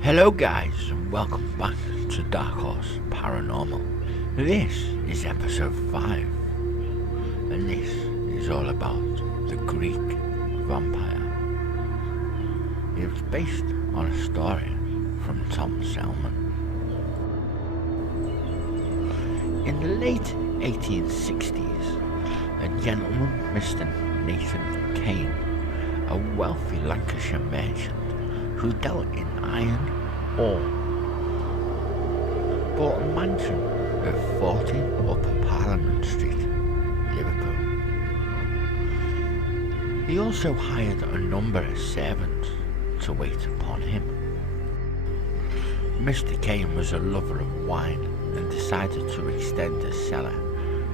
Hello guys, and welcome back to Darkhorse Paranormal. This is episode 5, and this is all about the Greek vampire. It was based on a story from Tom Selman. In the late 1860s, a gentleman, Mr. Nathan Kane, a wealthy Lancashire merchant who dealt in iron ore, bought a mansion at 40 Upper Parliament Street, Liverpool. He also hired a number of servants to wait upon him. Mr. Kane was a lover of wine and decided to extend his cellar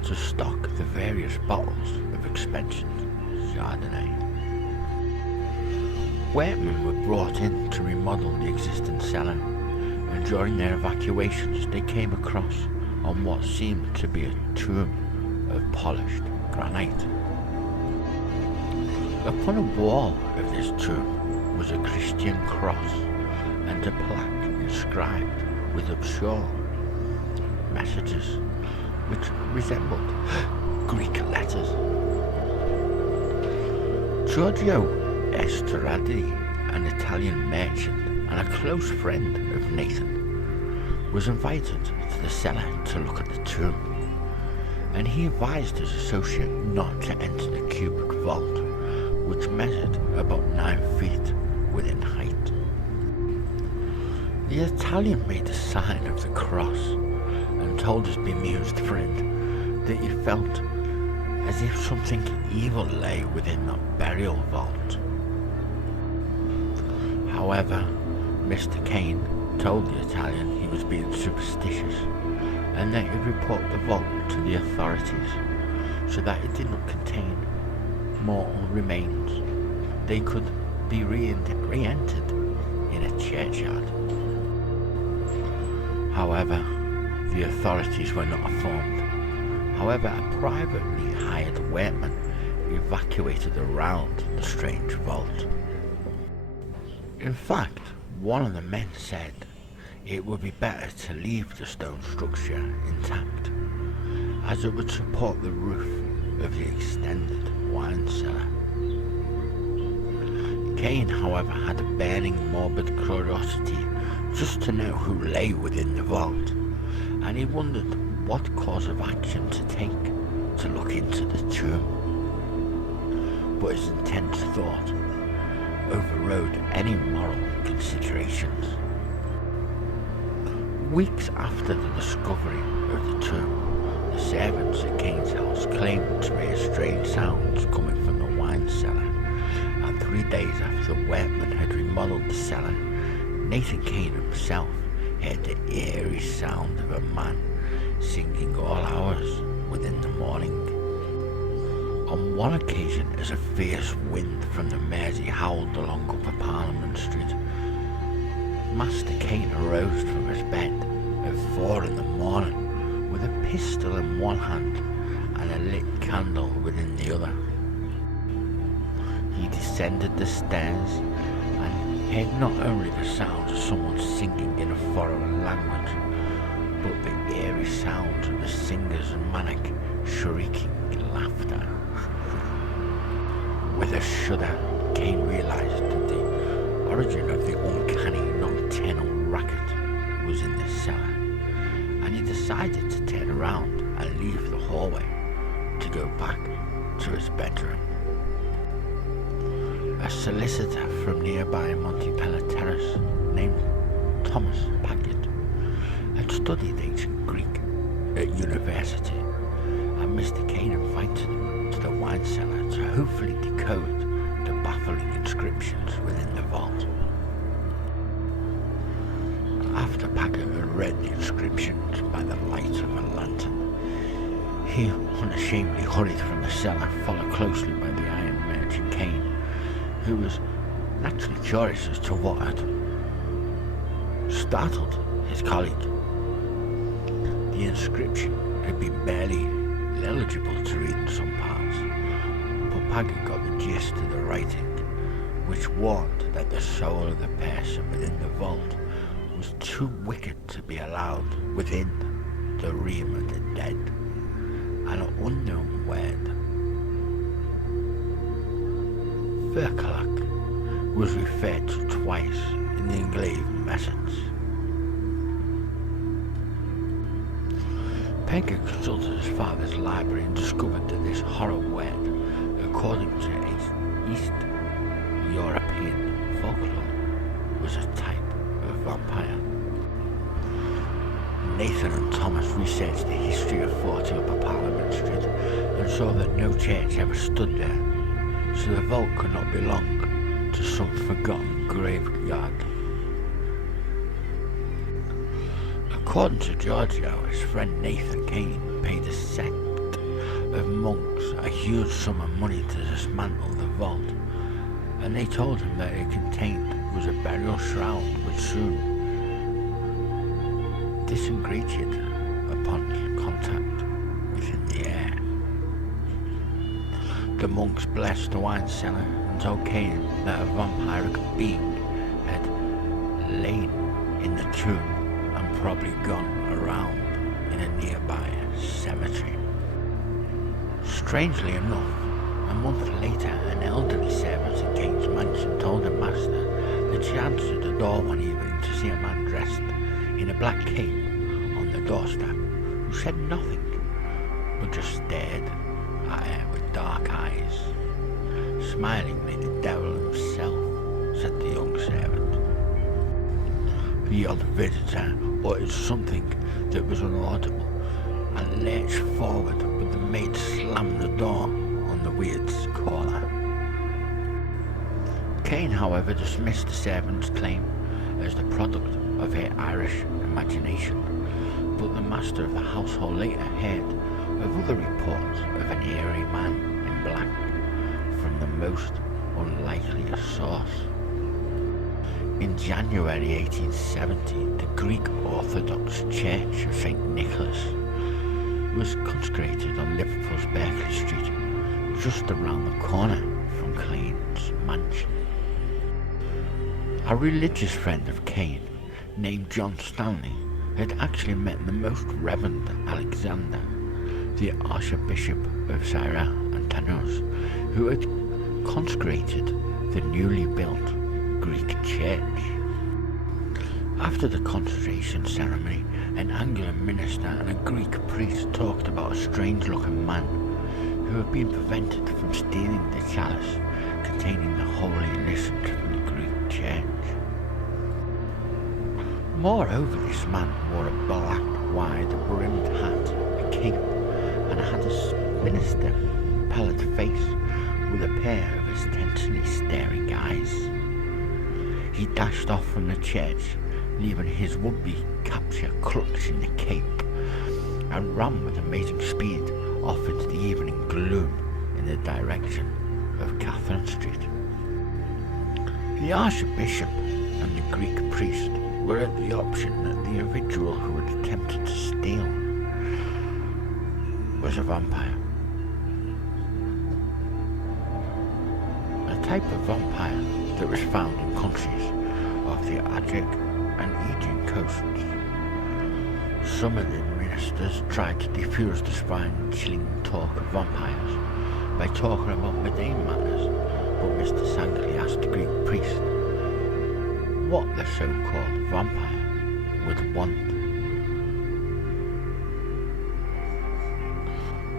to stock the various bottles of expensive Chardonnay. Workmen were brought in to remodel the existing cellar, and during their evacuations they came across on what seemed to be a tomb of polished granite. Upon a wall of this tomb was a Christian cross and a plaque inscribed with obscure messages which resembled Greek letters. Giorgio Estradi, an Italian merchant and a close friend of Nathan, was invited to the cellar to look at the tomb, and he advised his associate not to enter the cubic vault, which measured about 9 feet within height. The Italian made a sign of the cross and told his bemused friend that he felt as if something evil lay within that burial vault. However, Mr. Kane told the Italian he was being superstitious and that he'd report the vault to the authorities so that it did not contain mortal remains. They could be re-entered in a churchyard. However, the authorities were not informed. However, a privately hired workman evacuated around the strange vault. In fact, one of the men said it would be better to leave the stone structure intact, as it would support the roof of the extended wine cellar. Kane, however, had a burning morbid curiosity just to know who lay within the vault, and he wondered what course of action to take to look into the tomb. But his intense thought overrode any moral considerations. Weeks after the discovery of the tomb, the servants at Kane's house claimed to hear strange sounds coming from the wine cellar, and 3 days after the workmen had remodeled the cellar, Nathan Kane himself heard the eerie sound of a man singing all hours within the morning. On one occasion, as a fierce wind from the Mersey howled along Upper Parliament Street, Master Kane arose from his bed at 4 in the morning with a pistol in one hand and a lit candle within the other. He descended the stairs and heard not only the sounds of someone singing in a foreign language, but the eerie sounds of the singer's manic, shrieking laughter. With a shudder, Kane realized that the origin of the uncanny nocturnal racket was in the cellar, and he decided to turn around and leave the hallway to go back to his bedroom. A solicitor from nearby Montpellier Terrace named Thomas Paget had studied ancient Greek at university, and Mr. Kane invited him to the wine cellar to hopefully decode the baffling inscriptions within the vault. After Paget had read the inscriptions by the light of a lantern, he unashamedly hurried from the cellar, followed closely by the iron merchant Kane, who was naturally curious as to what had startled his colleague. The inscription had been barely legible to read in some parts, but Paget got the gist of the writing, which warned that the soul of the person within the vault was too wicked to be allowed within the realm of the dead. An unknown word, folklore, was referred to twice in the engraved message. Penker consulted his father's library and discovered that this horror word, according to East European folklore, was a type of vampire. Nathan and Thomas researched the history of 40 Upper Parliament Street and saw that no church ever stood there, so the vault could not belong to some forgotten graveyard. According to Giorgio, his friend Nathan Kane paid a sect of monks a huge sum of money to dismantle the vault, and they told him that it contained was a burial shroud which soon disintegrated upon contact within the air. The monks blessed the wine cellar and told Kane that a vampiric being had lain in the tomb and probably gone around in a nearby cemetery. Strangely enough, a month later, an elderly servant at Kane's mansion told the master that she answered the door one evening to see a man dressed in a black cape on the doorstep, who said nothing, but just stared at her with dark eyes. Smilingly, the devil himself, said the young servant. The odd visitor uttered something that was inaudible and lurched forward, but the maid slammed the door on the weird's caller. Kane, however, dismissed the servant's claim as the product of her Irish imagination, but the master of the household later heard of other reports of an eerie man in black from the most unlikely source. In January 1870, the Greek Orthodox Church of St. Nicholas was consecrated on Liverpool's Berkeley Street, just around the corner from Kane's mansion. A religious friend of Kane, named John Stanley, had actually met the Most Reverend Alexander, the Archbishop of Syra and Tanos, who had consecrated the newly built Greek church. After the consecration ceremony, an Anglican minister and a Greek priest talked about a strange-looking man who had been prevented from stealing the chalice containing the holy liquid from the Greek church. Moreover, this man wore a black, wide-brimmed hat, a cape, and had a sinister, pallid face with a pair of intensely staring eyes. He dashed off from the church, leaving his would-be capture clutching the cape, and ran with amazing speed off into the evening gloom in the direction of Catherine Street. The Archbishop and the Greek priest were at the option that the individual who had attempted to steal was a vampire. A type of vampire that was found in countries of the Adriatic and Aegean coasts. Some of the ministers tried to defuse the spine-chilling talk of vampires by talking about mundane matters, but Mr. Sangley asked the Greek priest what the so-called vampire would want.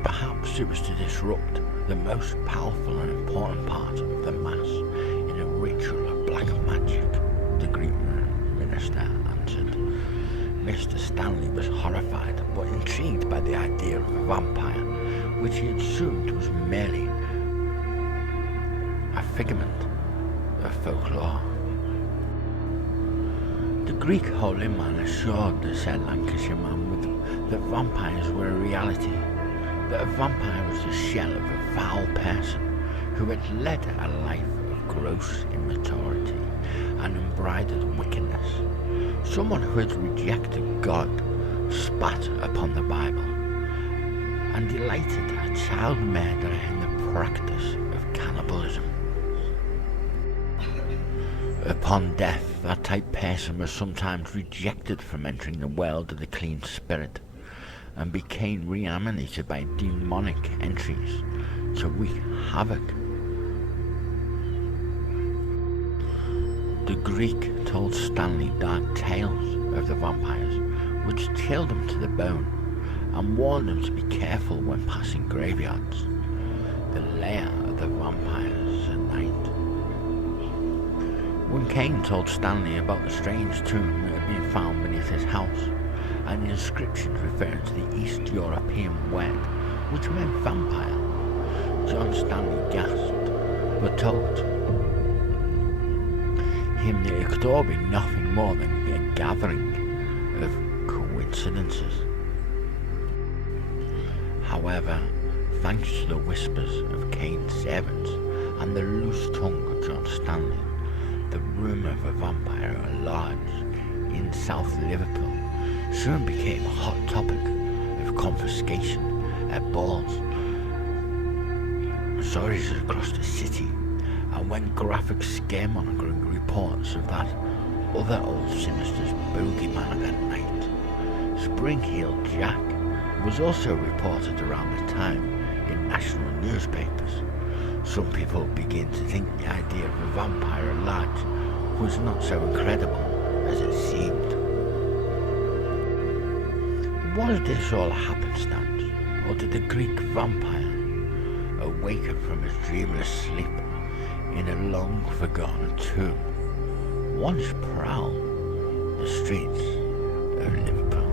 Perhaps it was to disrupt the most powerful and important part of the Mass in a ritual of black magic, the Greek minister answered. Mr. Stanley was horrified but intrigued by the idea of a vampire, which he assumed was merely a figment of folklore. The Greek holy man assured the said Lancashire man that vampires were a reality, that a vampire was the shell of a foul person who had led a life of gross immaturity and unbridled wickedness, someone who had rejected God, spat upon the Bible, and delighted a child murderer in the practice of cannibalism. Upon death, that type person was sometimes rejected from entering the world of the clean spirit and became reanimated by demonic entries to wreak havoc. The Greek told Stanley dark tales of the vampires, which chilled him to the bone and warned him to be careful when passing graveyards. The lair of the vampires at night. When Kane told Stanley about the strange tomb that had been found beneath his house, and the inscriptions referring to the East European word, which meant vampire, John Stanley gasped, but told him that it could all be nothing more than a gathering of coincidences. However, thanks to the whispers of Kane's servants and the loose tongue of John Stanley, the rumour of a vampire at large in South Liverpool soon became a hot topic of confiscation at balls, stories across the city, and when graphic scaremongering reports of that other old sinister boogeyman of that night, Spring-Heeled Jack, was also reported around the time in national newspapers. Some people begin to think the idea of a vampire at large was not so incredible as it seemed. Was this all happenstance, or did the Greek vampire awaken from his dreamless sleep in a long-forgotten tomb, once prowl the streets of Liverpool?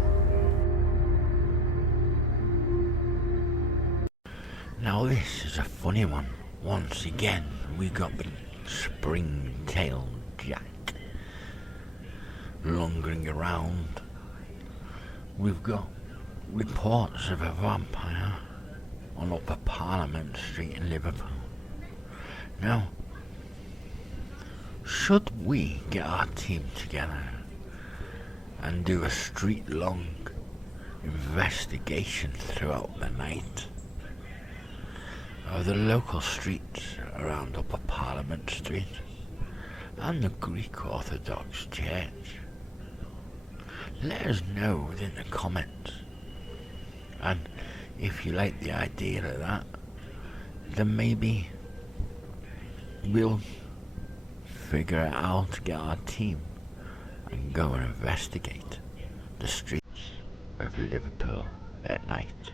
Now this is a funny one. Once again, we got the spring-tailed Jack lunging around. We've got reports of a vampire on Upper Parliament Street in Liverpool. Now, should we get our team together and do a street-long investigation throughout the night of the local streets around Upper Parliament Street and the Greek Orthodox Church? Let us know within the comments, and if you like the idea of that, then maybe we'll figure it out to get our team and go and investigate the streets of Liverpool at night.